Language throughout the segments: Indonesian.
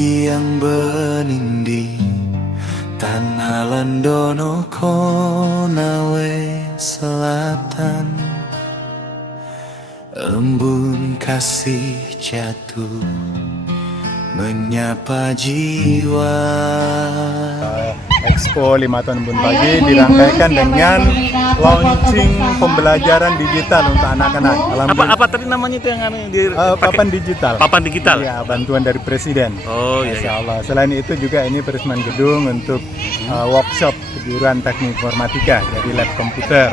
pagi yang benindi Tanah Landono Konawe Selatan Embun kasih jatuh menyapa jiwa. Expo 5 tahun Embun Pagi dirangkaikan dengan launching pembelajaran digital untuk anak-anak. Apa tadi namanya itu yang Papan digital. Papan digital. Ya, bantuan dari Presiden. Oh iya. Insya Allah. Selain itu juga ini peresmian gedung untuk workshop kejuruan teknik informatika, jadi lab komputer.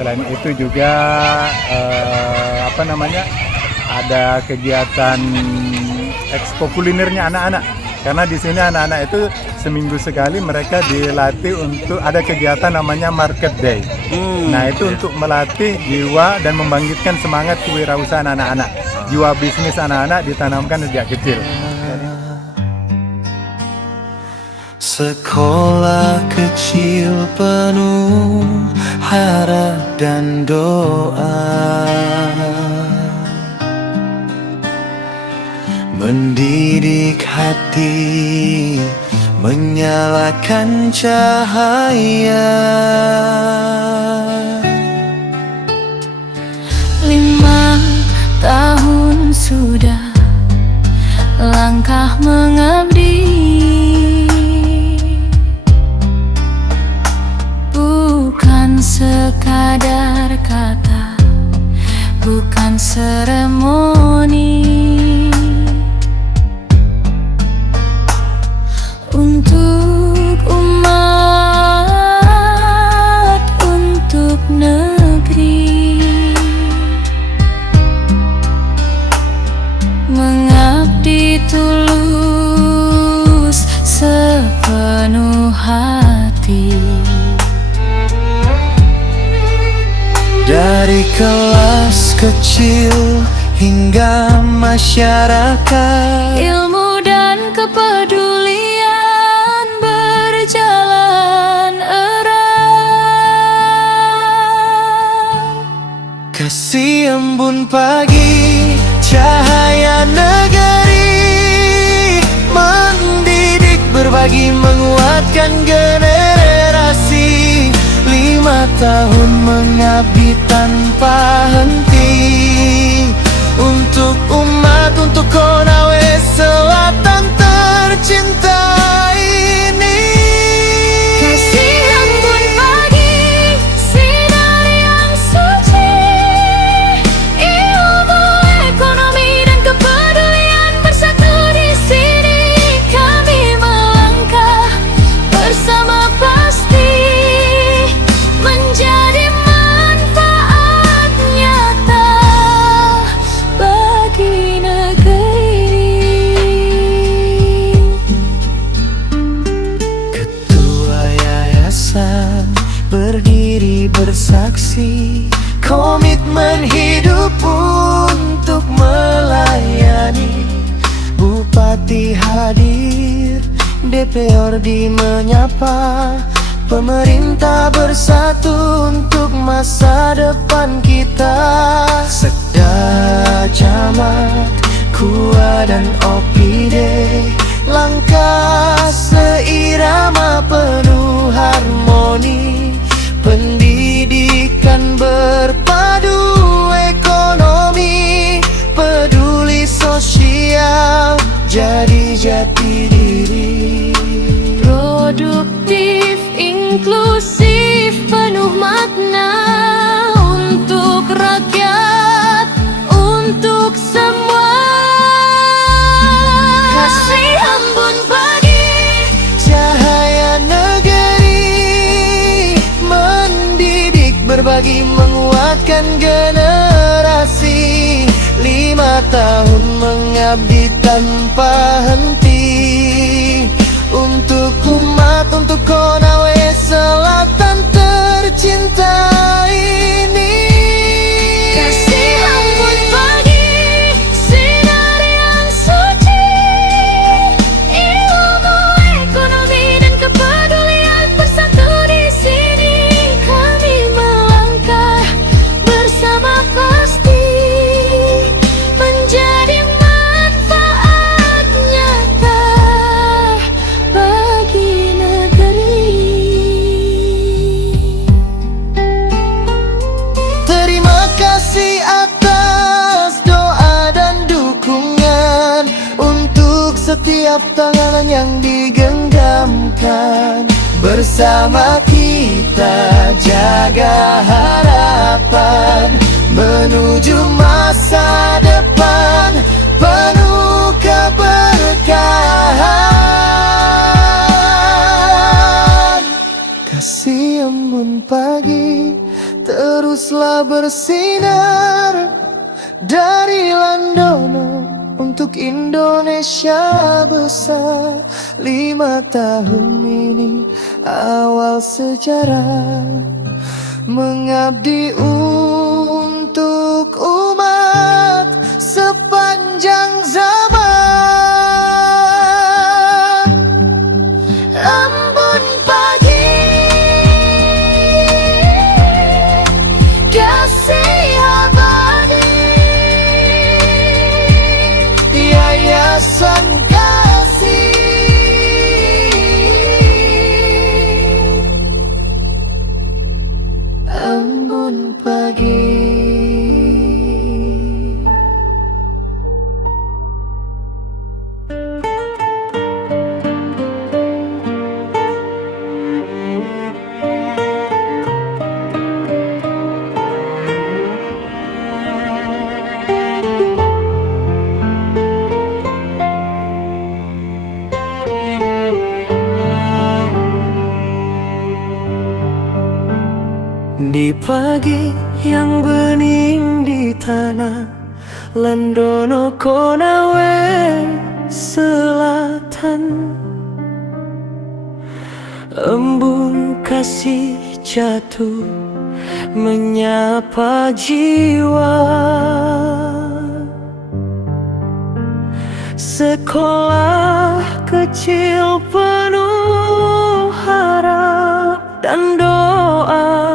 Selain itu juga ada kegiatan expo kulinernya anak-anak. Karena di sini anak-anak itu seminggu sekali mereka dilatih untuk ada kegiatan namanya Market Day. Nah itu untuk melatih jiwa dan membangkitkan semangat kewirausahaan anak-anak. Jiwa bisnis anak-anak ditanamkan sejak kecil. Sekolah kecil penuh harap dan doa, mendidik hati, menyalakan cahaya. 5 tahun sudah langkah mengabdi, bukan sekadar kata, bukan seremoni. Untuk umat, untuk negeri, mengabdi tulus sepenuh hati. Dari kelas kecil hingga masyarakat, Ilmu dan kepedulian berjalan erat. kasih embun pagi, cahaya negeri, mendidik, berbagi, menguatkan generasi. 5 tahun mengabdi tanpa henti, untuk umat, untuk Konawe Selatan tercinta ini. Kasih embun pagi, sinar yang suci, ilmu, ekonomi, dan kepedulian bersatu di sini. Kami melangkah bersama pasti menjadi manfaat nyata bagi negeri. Ketua yayasan berdiri bersaksi, komitmen hidup untuk melayani. Bupati hadir, DPRD menyapa, pemerintah bersatu untuk masa depan kita. Sekda, Camat, KUA dan OPD, langkah seirama penuh harmoni. Pendidikan berpadu, ekonomi peduli, sosial jadi jati diri. Produktif, inklusif, penuh makna untuk rakyat, untuk semua. Kasih embun pagi, Cahaya negeri, mendidik, berbagi, menguatkan generasi. 5 tahun mengabdi tanpa henti, untuk umat, untuk Konawe Selatan tercinta ini. kasih embun pagi, sinar yang suci, ilmu, ekonomi, dan kepedulian bersatu di sini. Kami melangkah bersama pasti menjadi manfaat nyata setiap tangan yang digenggamkan. Bersama kita jaga harapan menuju masa depan penuh keberkahan. Kasih embun pagi teruslah bersinar dari Landono untuk Indonesia besar. 5 tahun ini awal sejarah, mengabdi untuk umat sepanjang zaman. Embun pagi, kasih abadi, yayasan kasih. Embun pagi. Di pagi yang bening di tanah Landono Konawe Selatan, embun kasih jatuh menyapa jiwa. Sekolah kecil penuh harap dan doa,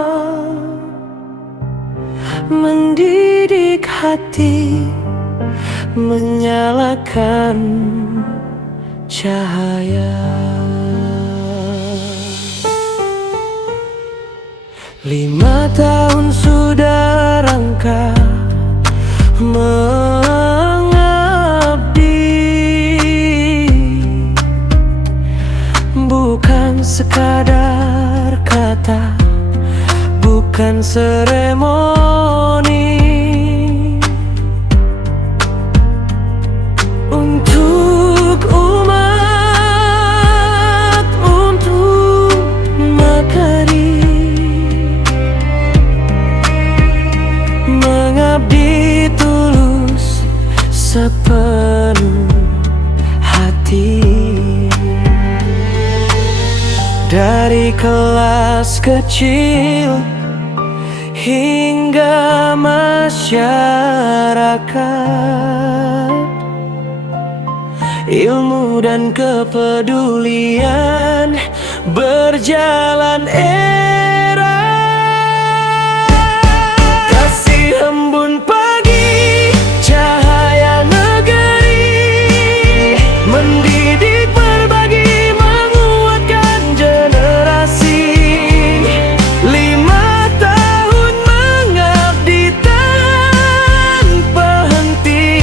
mendidik hati, menyalakan cahaya. 5 tahun sudah rangka mengabdi, bukan sekadar kata, bukan seremoni. Untuk umat, untuk negeri, mengabdi tulus sepenuh hati. Dari kelas kecil hingga masyarakat, ilmu dan kepedulian berjalan erat. Kasih embun pagi, cahaya negeri, mendidik berbagi, menguatkan generasi. 5 tahun mengabdi tanpa henti,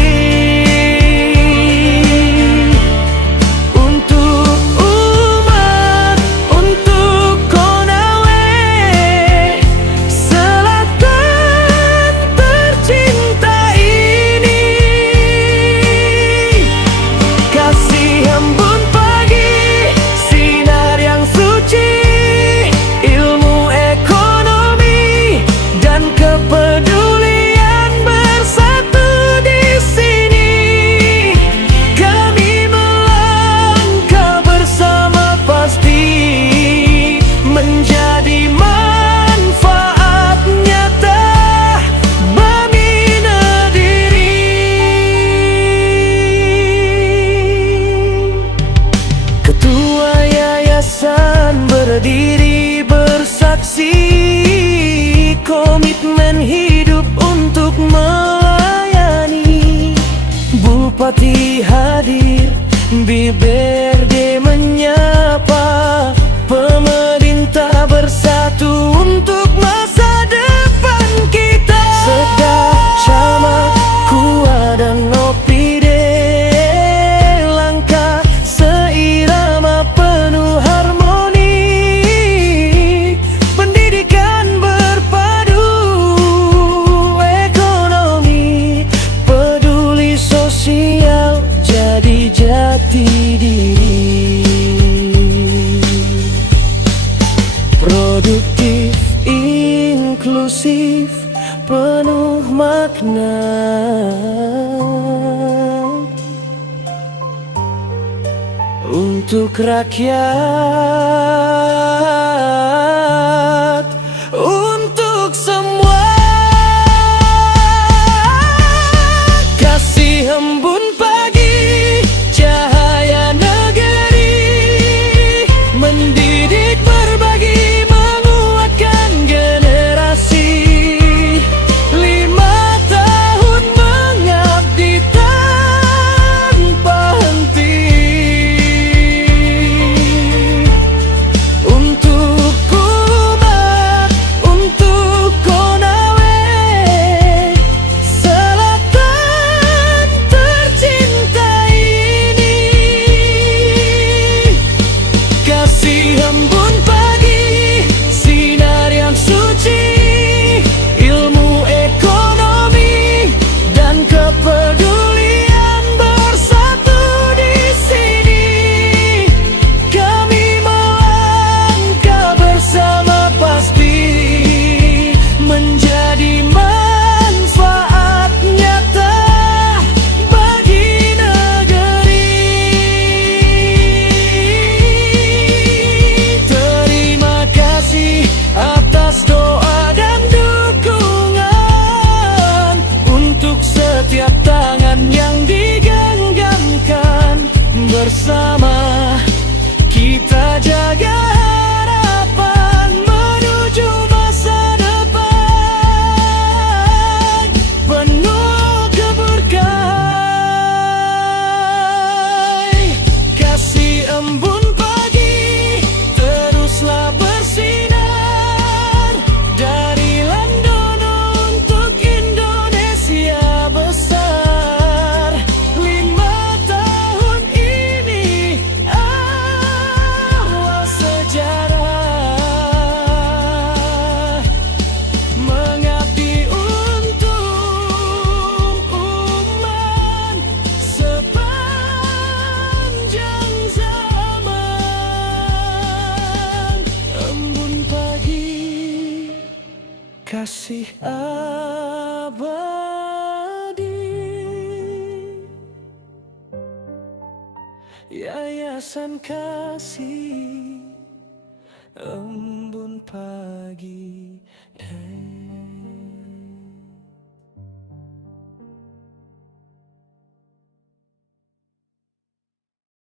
untuk umat, untuk Konawe Selatan tercinta ini. Kasih embun pagi, sinar yang suci, ilmu ekonomi dan kepedulian bersatu di sini. Kami melangkah bersama pasti menjadi manfaat nyata bagi negeri. Ketua yayasan berdiri bersaksi, komitmen hidup untuk melayani. Bupati hadir, BBRD menyapa, pemerintah bersatu untuk masa depan kita. Sedap, Camat, Kua dan Opide, langkah produktif, inklusif, penuh makna. Untuk rakyat, untuk semua. Kasih embun pagi, cahaya negeri, mendidik, berbagi, menguatkan generasi. 5 tahun mengabdi tanpa henti. Untuk umat, untuk Konawe, selatan tercinta ini. Kasih embun pagi, sinar yang suci, ilmu ekonomi dan kepedulian bersatu di sini. Kami melangkah bersama pasti menjadi manfaat nyata bagi negeri. Terima kasih atas doa dan dukungan, untuk setiap tangan yang digenggamkan. Bersama kita jaga harapan menuju masa depan penuh keberkahan. Kasih embun pagi, teruslah bersinar dari Landono untuk Indonesia besar. 5 tahun ini awal sejarah, mengabdi untuk umat sepanjang zaman. Embun pagi, kasih abadi, Yayasan Kasih, embun pagi.